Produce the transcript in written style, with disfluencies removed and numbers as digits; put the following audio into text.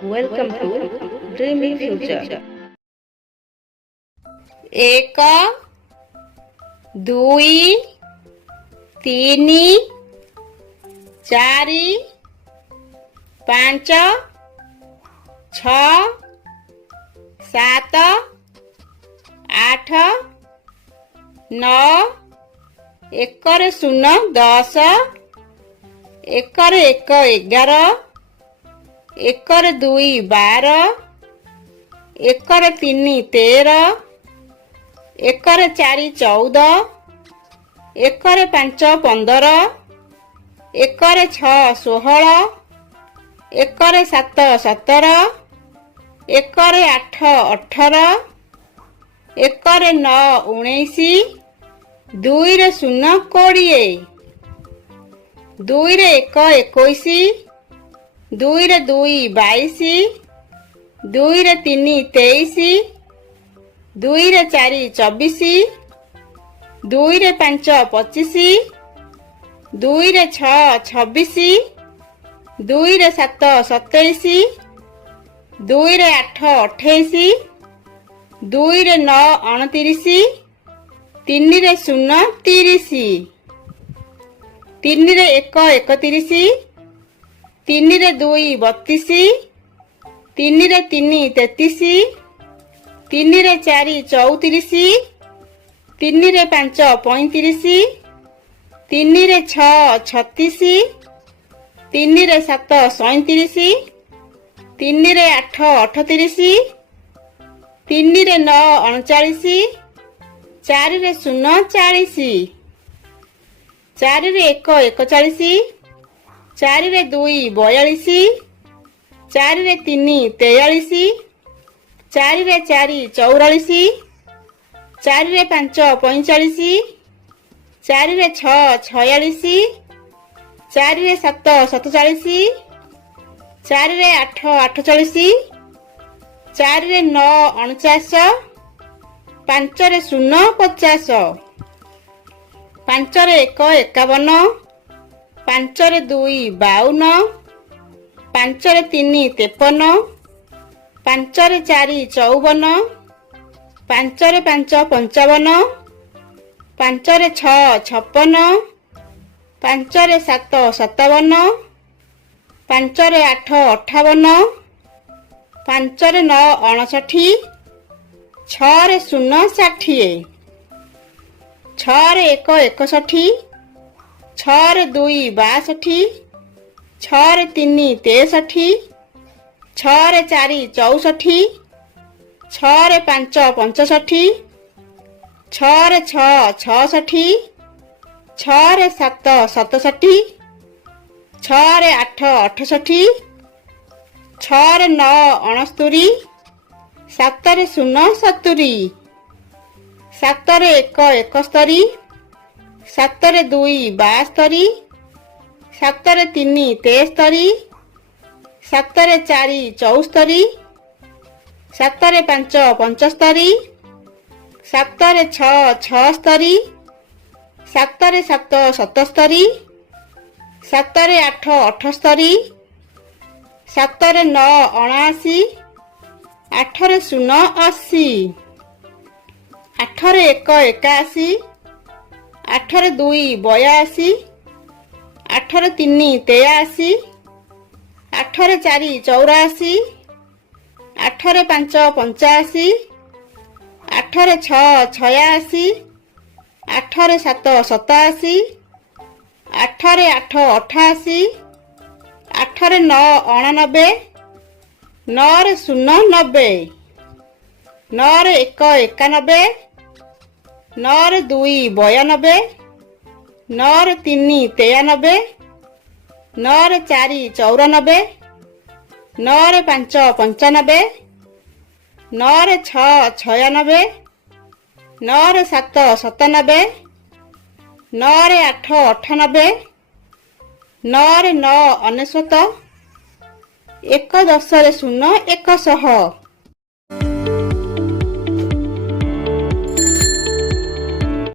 Welcome to Dreamy Future. ଏକ ଦୁଇ ତିନି ଚାରି ପାଞ୍ଚ ଛଅ ସାତ ଆଠ ନଅ ଏକରେ ଶୂନ 10 ଏକରେ 1 11 ଏକରେ 2 12 ଏକରେ 3 13 ଏକରେ 4 14 ଏକରେ 5 15 ଏକରେ 6 16 ଏକରେ 7 17 ଏକରେ 8 18 ଏକରେ 9 19 ଦୁଇରେ 0 20 ଦୁଇରେ 1 21 ଦୁଇରେ 2 22 ଦୁଇରେ 3 23 ଦୁଇରେ 4 24 ଦୁଇରେ 5 25 ଦୁଇରେ 6 26 ଦୁଇରେ 7 27 ଦୁଇରେ 8 28 ଦୁଇରେ 9 29 ତିନିରେ 0 30 ତିନିରେ 1 31 ତିନିରେ 2 32 ତିନିରେ 3 33 ତିନିରେ 4 34 ତିନିରେ 5 35 ତିନିରେ 6 36 ତିନିରେ 7 37 ତିନିରେ 8 38 ତିନିରେ 9 39 ଚାରିରେ 0 40 ଚାରିରେ 1 41 ଚାରିରେ 2 42 ଚାରିରେ 3 43 ଚାରିରେ 4 44 ଚାରିରେ 5 45 ଚାରିରେ 6 46 ଚାରିରେ 7 47 ଚାରିରେ 8 48 ଚାରିରେ 9 49 ପାଞ୍ଚରେ 0 50 ପାଞ୍ଚରେ 1 51 ପାଞ୍ଚରେ 2 52 ପାଞ୍ଚରେ 3 53 ପାଞ୍ଚରେ 4 54 ପାଞ୍ଚରେ 5 55 ପାଞ୍ଚରେ 6 56 ପାଞ୍ଚରେ 7 57 ପାଞ୍ଚରେ 8 58 ପାଞ୍ଚରେ 9 59 ଛଅରେ 0 60 ଛଅରେ 1 61 ଛଅରେ 2 62 ଛଅରେ 3 63 ଛଅରେ 4 64 ଛଅରେ 5 65 ଛଅରେ 6 66 ଛଅରେ 7 67 ଛଅରେ 8 68 ଛଅରେ 9 69 ସାତରେ 0 70 ସାତରେ 1 71 ସାତରେ 2 72 ସାତରେ 3 73 ସାତରେ 4 74 ସାତରେ 5 75 ସାତରେ 6 76 ସାତରେ 7 77 ସାତରେ 8 78 ସାତରେ 9 79 ଆଠରେ 0 80 ଆଠରେ 1 81 ଆଠରେ 2 82 ଆଠରେ 3 83 ଆଠରେ 4 84 ଆଠରେ 5 85 ଆଠରେ 6 86 ଆଠରେ 7 87 ଆଠରେ 8 88 ଆଠରେ 9 89 9ରେ 0 90 9ରେ 1 91 9ରେ 2 92 9ରେ 3 93 9ରେ 4 94 9ରେ 5 95 9ରେ 6 96 9ରେ 7 97 9ରେ 8 98 9ରେ 9 ଅନେଶ୍ୱତ 1 10ରେ 0 100